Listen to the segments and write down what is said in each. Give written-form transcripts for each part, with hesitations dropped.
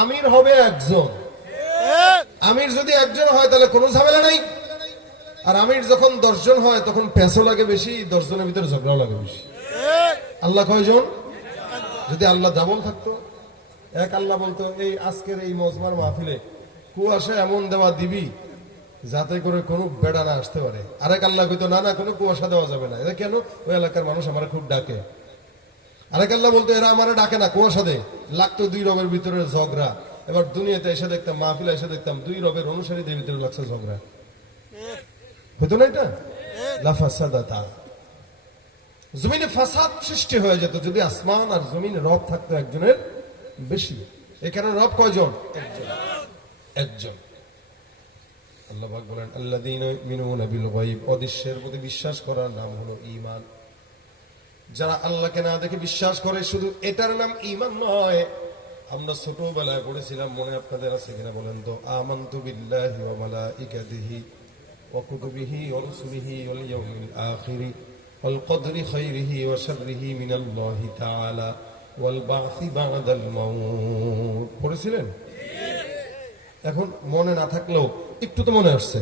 আমির হবে একজন। আমির যদি একজন হয় তাহলে কোনো ঝামেলা নাই। আর আমির যখন 10 জন হয় তখন পেঁচো লাগে বেশি, 10 জনের ভিতরে ঝগড়াও লাগে বেশি। আল্লাহ কয়জন? যদি আল্লাহ ডাবল থাকতো, এক আল্লাহ বলতো এই আজকের এই মজমার মাহফিলে কুয়াশা এমন দেওয়া দিবি যাতে করে কোনো বেড়া না আসতে পারে। আরেক আল্লাহ কইতো না না কোনো কুয়াশা দেওয়া যাবে না। এটা কেন? ওই এলাকার মানুষ আমার খুব ডাকে। আরেক আল্লাহ বলতো এরা আমার ডাকে না, কুয়াশা দে। লাগতো 2 রবের ভিতরে ঝগড়া। এবার দুনিয়াতে এসে দেখতাম, মাহফিলে এসে দেখতাম 2 রবের অনুসারীদের ভিতরে লাগছে ঝগড়া। হইতো না এটা? লাফাসাদাতা, জমিনে ফাসাদ সৃষ্টি হয়ে যেত যদি আসমান আর জমিনে রব থাকতো একজনের বেশি। এখানে রব কয়জন? একজন। আল্লাহ পাক বলেন আল্লাযীনা ইউমিনুনা বিল গায়ব, অদৃশ্যের প্রতি বিশ্বাস করার নাম হলো ঈমান। যারা আল্লাহকে না দেখে বিশ্বাস করে শুধু এটার নাম ঈমান নয়। আমরা ছোটবেলায় পড়েছিলাম, মনে আপনাদের আছে কিনা বলেন তো? আমানতু বিল্লাহি ওয়া মালাইকাতিহি ওয়া কুতুবিহি ওয়া রুসুলিহি ওয়াল ইয়াউমিল আখিরি ওয়াল কদরি খাইরিহি ওয়া শাররিহি মিনাল্লাহি তাআলা ওয়াল বা'সি বা'দাল মাউত। পড়েছিলেন? এখন মনে না থাকলেও একটু তো মনে আসছে।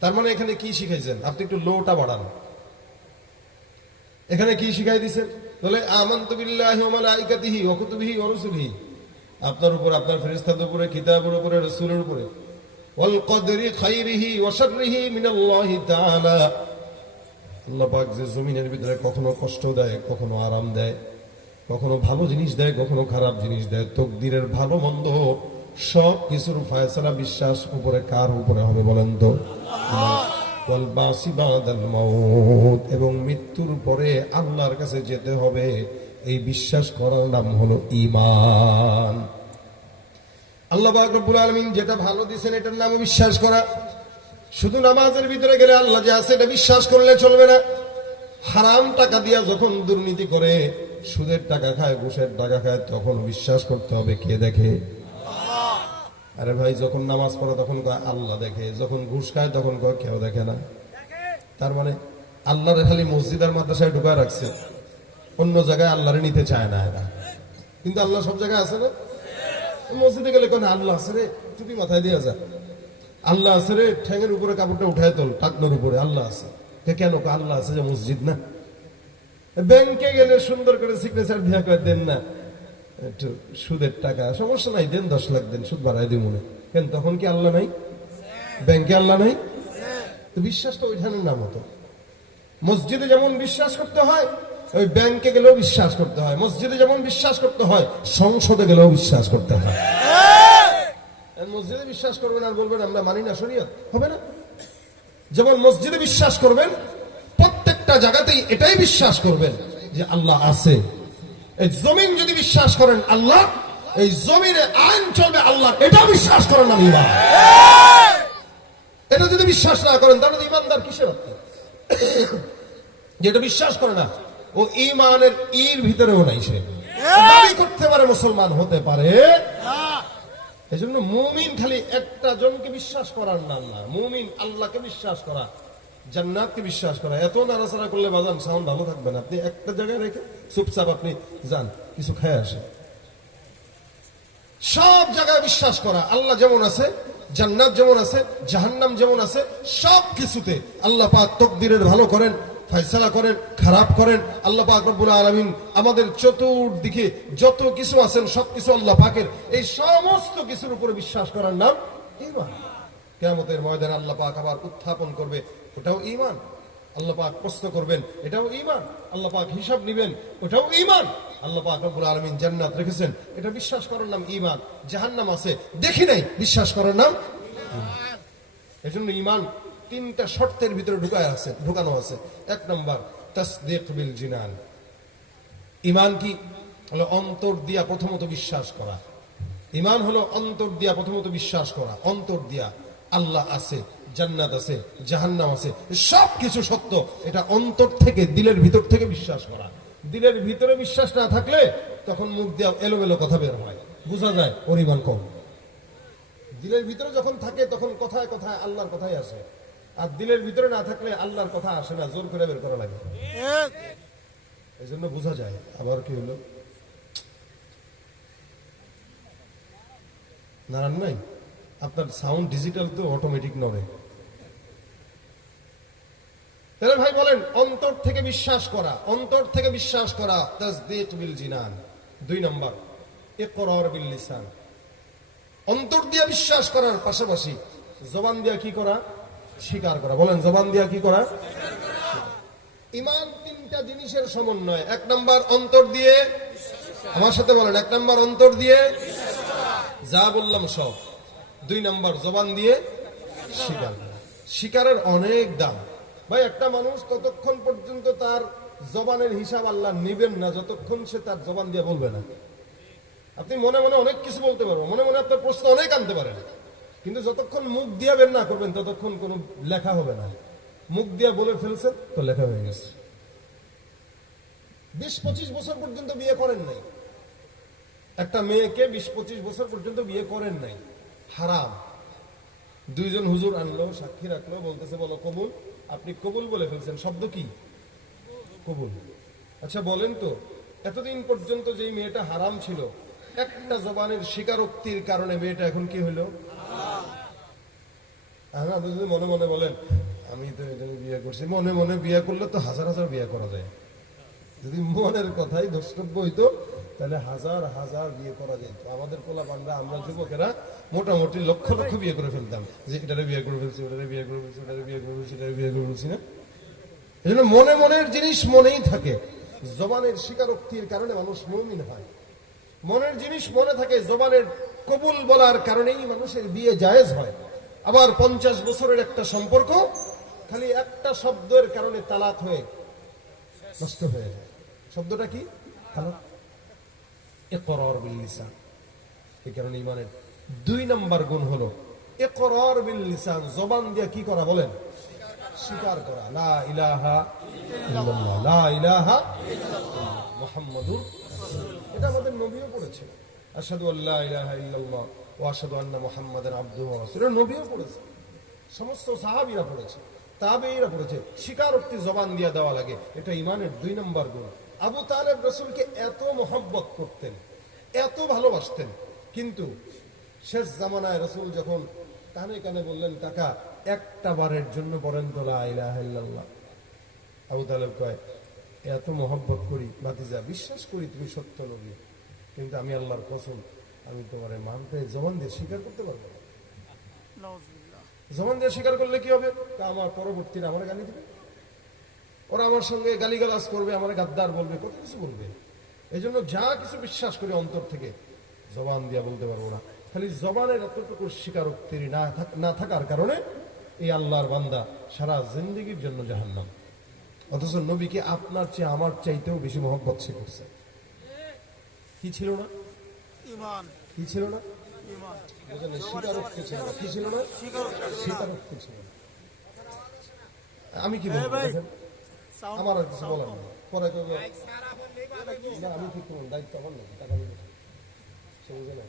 তার মানে এখানে কি শিখাইছেন? আপনি একটু লোটা বাড়ান। এখানে কি শিখাই দিয়েছেন? বলে আমানতু বিল্লাহি ওয়া মালাইকাতিহি ওয়া কুতুবিহি ওয়া রুসুলিহি, আপনার উপর, আপনার ফেরেশতাদের উপরে, কিতাবের উপরে, রাসূলের উপরে। ওয়াল কদরি খাইরিহি ওয়া শাররিহি মিনাল্লাহি তাআলা, আল্লাহ পাক যে জমিনের ভিতরে কখনো কষ্ট দেয়, কখনো আরাম দেয়, কখনো ভালো জিনিস দেয়, কখনো খারাপ জিনিস দেয়, তকদিরের ভালো মন্দ সব কিছুর ফয়সালা বিশ্বাস উপরে কার উপরে হবে বলেন তো? ওয়াল বা'সি বা'দাল মাউত, এবং মৃত্যুর পরে আল্লাহর কাছে যেতে হবে, এই বিশ্বাস করার নাম হলো ঈমান। আল্লাহ পাক রব্বুল আলামিন যেটা ভালো দিয়েছেন এটার নাম বিশ্বাস করা। শুধু নামাজের ভিতরে গেলে আল্লাহ যে আছে এটা বিশ্বাস করলে চলবে না। হারাম টাকা দিয়া যখন দুর্নীতি করে, সুদের টাকা খায়, ঘুষের টাকা খায়, তখন বিশ্বাস করতে হবে কে দেখে? আরে ভাই, যখন নামাজ পড়ে তখন কয় আল্লাহ দেখে, যখন ঘুষ খায় তখন কয় কেউ দেখে না। তার মানে আল্লাহরে খালি মসজিদ আর মাদ্রাসায় ঢুকায় রাখছে, অন্য জায়গায় আল্লাহরে নিতে চায় না এরা। কিন্তু আল্লাহ সব জায়গায় আছে না? মসজিদে গেলে কোন আল্লাহ আছে রে, টুপি মাথায় দিয়ে যা। আল্লাহ আছে রে, ঠ্যাঙের উপরে কাপড়টা উঠায় তোল, টাকনোর উপরে আল্লাহ আছে। কেন? আল্লাহ আছে যে মসজিদ না। ব্যাংকে গেলে সুন্দর করে সিগনেচার দিয়া করে দেন না, একটু সুদের টাকা, সমস্যা নাই, দেন 10 লাখ দেন, সুদ বাড়াই দিই মনে। কেন? তখন কি আল্লাহ নাই? ব্যাংকে আল্লাহ নাই? তো বিশ্বাস তো ওইখানের নাম হতো। মসজিদে যেমন বিশ্বাস করতে হয়, ওই ব্যাংকে গেলেও বিশ্বাস করতে হয়। মসজিদে যেমন বিশ্বাস করতে হয়, সংসদে গেলেও বিশ্বাস করতে হয়। মসজিদে বিশ্বাস করবেন আর বলবেন আমরা মানি না শরীয়ত, হবে না। যেমন মসজিদে বিশ্বাস করবেন, প্রত্যেকটা জায়গাতেই এটাই বিশ্বাস করবেন যে আল্লাহ আছে। এই জমিন যদি বিশ্বাস করেন আল্লাহ, এই জমিনে আইন চলবে আল্লাহ, এটা বিশ্বাস করেন না ঈমান। এটা যদি বিশ্বাস না করেন তাহলে ঈমানদার কিসের অর্থ? যেটা বিশ্বাস করে না ও ঈমানের ঈর ভিতরেও নাই, সে দাবি করতে পারে মুসলমান হতে পারে। এই জন্য মুমিন খালি একটা জনকে বিশ্বাস করার নাম না, মুমিন আল্লাহকে বিশ্বাস করা, জান্নাতকে বিশ্বাস করা। এত নাড়াচাড়া করলে বাজান সাউন্ড ভালো থাকবে না। আপনি একটা জায়গায় রেখে চুপচাপ আপনি যান, কিছু খেয়ে আসে। সব জায়গায় বিশ্বাস করা, আল্লাহ যেমন আছে, জান্নাত যেমন আছে, জাহান্নাম যেমন আছে, সব কিছুতে আল্লাহ পাক তকদিরের ভালো করেন, ফয়সালা করেন, খারাপ করেন। আল্লাহ পাক রব্বুল আলামিন আমাদের চতুর্দিকে যত কিছু আছেন সবকিছু আল্লাহ পাকের। এই সমস্ত কিছুর উপরে বিশ্বাস করার নাম ঈমান। কিয়ামতের ময়দানে আল্লাহ পাক আবার উত্থাপন করবে, ওটাও ঈমান। আল্লাহ পাক প্রশ্ন করবেন, এটাও ঈমান। আল্লাহ পাক হিসাব নেবেন, ওটাও ঈমান। আল্লাহ পাক রব্বুল আলামিন জান্নাত রেখেছেন, এটা বিশ্বাস করার নাম ঈমান। জাহান্নাম আছে, দেখি নাই, বিশ্বাস করার নাম ঈমান। এজন্য ঈমান 3টা শর্তের ভিতরে ঢুকানো আছে। 1 নম্বর তাসদীক বিল জিনান। ঈমান কি হলো? অন্তর দিয়া প্রথমত বিশ্বাস করা। ঈমান হলো অন্তর দিয়া প্রথমত বিশ্বাস করা। অন্তর দিয়া আল্লাহ আছে, জান্নাত আছে, জাহান্নাম আছে, সবকিছু সত্য, এটা অন্তর থেকে, দিলের ভিতর থেকে বিশ্বাস করা। দিলের ভিতরে বিশ্বাস না থাকলে তখন মুখ দিয়া এলোমেলো কথা বের হয়, বোঝা যায় ওর ঈমান কম। দিলের ভিতরে যখন থাকে তখন কথায় কথায় আল্লাহর কথাই আসে, আর দিলের ভিতরে না থাকলে আল্লাহর কথা আসে না, জোর করে বের করা লাগে। এই জন্য বোঝা যায়। আবার কি হলো? নাড়ান নাই? আপনার সাউন্ড ডিজিটাল তো অটোমেটিক নড়ে। তাহলে ভাই বলেন, অন্তর থেকে বিশ্বাস করা, অন্তর থেকে বিশ্বাস করা, তাসদীক বিল জিনান। 2 নম্বর ইকরার বিল লিসান। অন্তর দিয়ে বিশ্বাস করার পাশাপাশি জবান দিয়ে কি করা? স্বীকার করা। বলেন, জবান দিয়ে কি করা? ঈমান 3টা জিনিসের সমন্বয়। 1 নম্বর অন্তর দিয়ে, আমার সাথে বলেন, 1 নম্বর অন্তর দিয়ে যা বললাম সব। 2 নম্বর জবান দিয়ে স্বীকার করা। স্বীকারের অনেক দাম ভাই। একটা মানুষ ততক্ষণ পর্যন্ত তার জবানের হিসাব আল্লাহ নিবেন না যতক্ষণ সে তার জবান দিয়ে বলবে না। আপনি মনে মনে অনেক কিছু বলতে পারবেন, মনে মনে আপনার প্রশ্ন অনেক আনতে পারেন, কিন্তু যতক্ষণ মুখ দিয়ে বের না করবেন ততক্ষণ কোনো লেখা হবে না। মুখ দিয়ে বলে ফেলছেন তো লেখা হয়ে গেছে। 20-25 বছর পর্যন্ত বিয়ে করেন নাই, একটা মেয়েকে 20-25 বছর পর্যন্ত বিয়ে করেন নাই, হারাম। 2 জন হুজুর আনলো, সাক্ষী রাখলো, বলতেছে বলো কবুল। আপনি কবুল বলে ফেলছেন। শব্দ কি? কবুল। আচ্ছা বলেন তো, এতদিন পর্যন্ত যেই মেয়েটা হারাম ছিল, একটা জবানের স্বীকারোক্তির কারণে মেয়েটা এখন কি হইল? আপনি যদি মনে মনে বলেন আমি তো এটা বিয়ে করছি, মনে মনে বিয়ে করলে তো হাজার হাজার বিয়ে করা যায়। যদি মনের কথাই দ্রষ্টব্য হইতো তাহলে হাজার হাজার বিয়ে করা যেত। আমাদের পোলা পান্ডা, আমরা যুবকেরা মোটামুটি লক্ষ লক্ষ বিয়ে করে ফেলতাম, যে এটারে বিয়ে করে ফেলছি, ওটারে বিয়ে করে ফেলছি, ওটারে বিয়ে করে ফেলছি, এটারে বিয়ে করে ফেলছি না। এই জন্য মনে মনের জিনিস মনেই থাকে। জবানের স্বীকারোক্তির কারণে মানুষ মুমিন হয়। মনের জিনিস মনে থাকে, জবানের কবুল বলার কারণেই মানুষের বিয়ে জায়েজ হয়। আবার 50 বছরের একটা সম্পর্ক খালি একটা শব্দের কারণে তালাক হয়ে নষ্ট হয়ে যায়। শব্দটা কি? তালাক। ইকরার বিল লিসান। এই কারণে ঈমানের 2 নম্বর গুণ হলো ইকরার বিল লিসান। জবান দিয়ে কি করা? বলেন, স্বীকার করা। লা ইলাহা ইল্লাল্লাহ, লা ইলাহা ইল্লাল্লাহ মুহাম্মাদুর রাসূলুল্লাহ। এটা আমাদের নবীও পড়েছে, আশহাদু আল্লা ইলাহা ইল্লাল্লাহ ওয়া আশহাদু আন্না মুহাম্মাদান আবদুহু ওয়া রাসূলুহু। এটা নবীও পড়েছে, সমস্ত সাহাবীরা পড়েছে, তাবেঈরা পড়েছে। স্বীকারোক্তি জবান দিয়ে দেওয়া লাগে, এটা ঈমানের 2 নম্বর গুণ। আবু তালেব রাসূলকে এত মহব্বত করতেন, এত ভালোবাসতেন, কিন্তু শেষ জামানায় রাসূল যখন কানে কানে বললেন, কাকা একটা বারের জন্য বলেন তো লা ইলাহা ইল্লাল্লাহ। আবু তালেব কয়, এত মহব্বত করি ভাতিজা, বিশ্বাস করি তুমি সত্য নবী, কিন্তু আমি আল্লাহর কসম আমি তোমারে মানতে জবান দিয়ে স্বীকার করতে পারবো না। জবান দিয়ে স্বীকার করলে কি হবে? তা আমার পরবর্তীরা আমার গালি দিবে, ওরা আমার সঙ্গে গালিগালাজ করবে, আমার গাদ্দার বলবে, কত কিছু বলবে। এই জন্য যা কিছু বিশ্বাস করি অন্তর থেকে জবান দিয়ে বলতে পারবো না। খালি জবানের এতটুকু স্বীকারোক্তি না থাকার কারণে এই আল্লাহর বান্দা সারা জিন্দেগির জন্য জাহান্নাম। অথচ নবীকে আপনার চেয়ে আমার চাইতেও বেশি মহব্বত সে করছে। কি ছিল না? ঈমান। কি ছিল না? ঈমান। স্বীকারোক্তি ছিল না। কি ছিল না? স্বীকারোক্তি ছিল না। আমি কি বলবো? আমার আর কিছু বলার নেই। পরে আমি ঠিক করুন, দায়িত্ব আমার নাকি, টাকা বুঝে না।